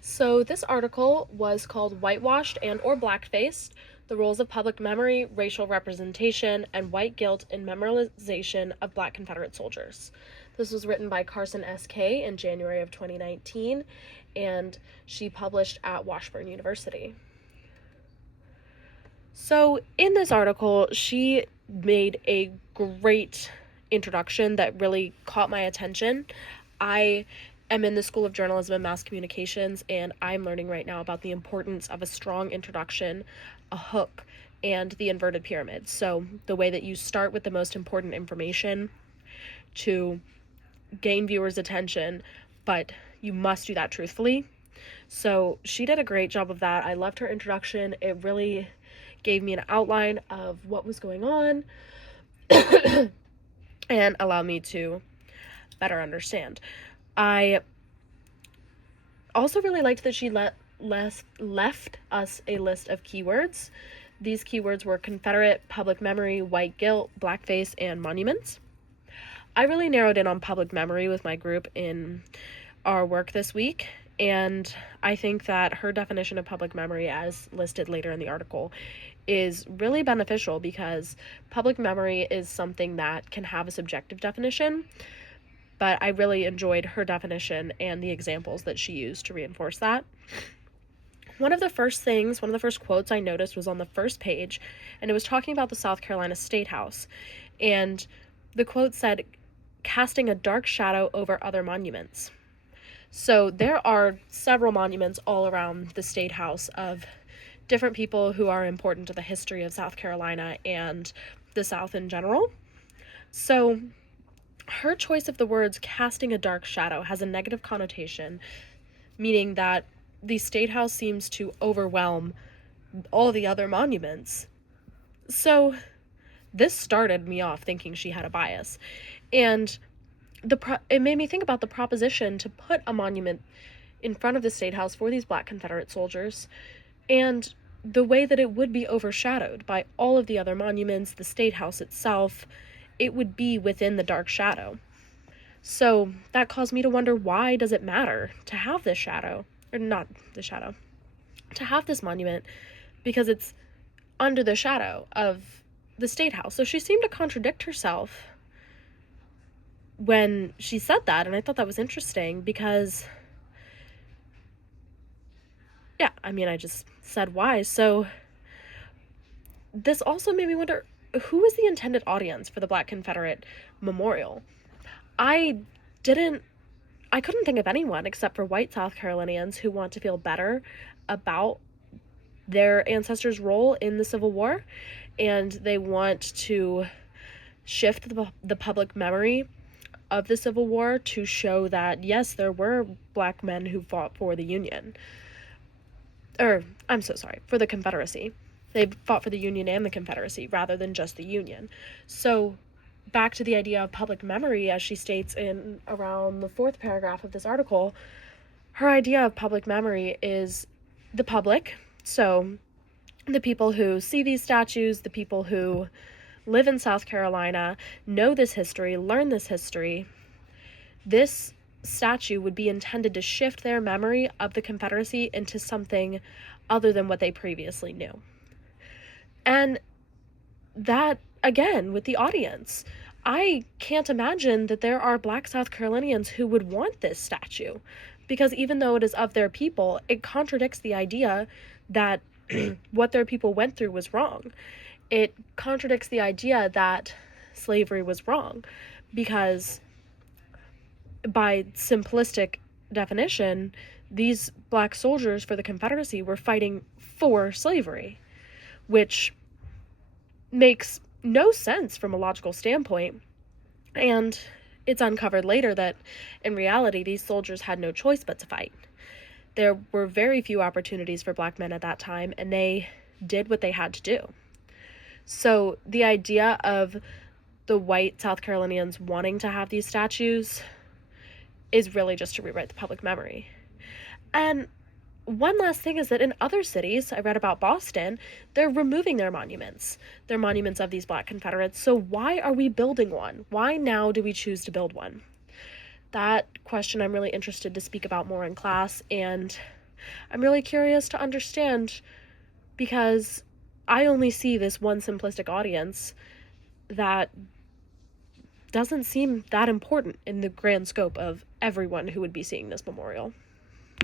So this article was called Whitewashed and or Blackfaced: The Roles of Public Memory, Racial Representation, and White Guilt in Memorialization of Black Confederate Soldiers. This was written by Carson S.K. in January of 2019, and she published at Washburn University. So in this article, she made a great introduction that really caught my attention. I am in the School of Journalism and Mass Communications, and I'm learning right now about the importance of a strong introduction, a hook, and the inverted pyramid. So the way that you start with the most important information to gain viewers' attention, but you must do that truthfully. So she did a great job of that. I loved her introduction. It really gave me an outline of what was going on and allowed me to better understand. I also really liked that she left us a list of keywords. These keywords were Confederate, public memory, white guilt, blackface, and monuments. I really narrowed in on public memory with my group in our work this week, and I think that her definition of public memory, as listed later in the article, is really beneficial because public memory is something that can have a subjective definition, but I really enjoyed her definition and the examples that she used to reinforce that. One of the first quotes I noticed was on the first page, and it was talking about the South Carolina State House, and the quote said, "Casting a dark shadow over other monuments." So there are several monuments all around the State House of different people who are important to the history of South Carolina and the South in general. So her choice of the words "casting a dark shadow" has a negative connotation, meaning that the State House seems to overwhelm all the other monuments. So this started me off thinking she had a bias. And it made me think about the proposition to put a monument in front of the State House for these Black Confederate soldiers, and the way that it would be overshadowed by all of the other monuments, the State House itself. It would be within the dark shadow. So that caused me to wonder, why does it matter to have this shadow, or not the shadow, to have this monument, because it's under the shadow of the State House. So she seemed to contradict herself when she said that, and I thought that was interesting because, I just said why. So this also made me wonder, who is the intended audience for the Black Confederate Memorial? I couldn't think of anyone except for white South Carolinians who want to feel better about their ancestors' role in the Civil War, and they want to shift the public memory of the Civil War to show that, yes, there were Black men who fought for the Union. For the Confederacy. They fought for the Union and the Confederacy rather than just the Union. So back to the idea of public memory, as she states in around the fourth paragraph of this article, her idea of public memory is the public. So the people who see these statues, the people who live in South Carolina, know this history, learn this history. This statue would be intended to shift their memory of the Confederacy into something other than what they previously knew. And that, again, with the audience, I can't imagine that there are Black South Carolinians who would want this statue, because even though it is of their people, it contradicts the idea that what their people went through was wrong. It contradicts the idea that slavery was wrong, because by simplistic definition, these Black soldiers for the Confederacy were fighting for slavery, which makes no sense from a logical standpoint. And it's uncovered later that in reality, these soldiers had no choice but to fight. There were very few opportunities for Black men at that time, and they did what they had to do. So the idea of the white South Carolinians wanting to have these statues is really just to rewrite the public memory. And one last thing is that in other cities, I read about Boston, they're removing their monuments of these Black Confederates. So why are we building one? Why now do we choose to build one? That question I'm really interested to speak about more in class, and I'm really curious to understand, because I only see this one simplistic audience that doesn't seem that important in the grand scope of everyone who would be seeing this memorial.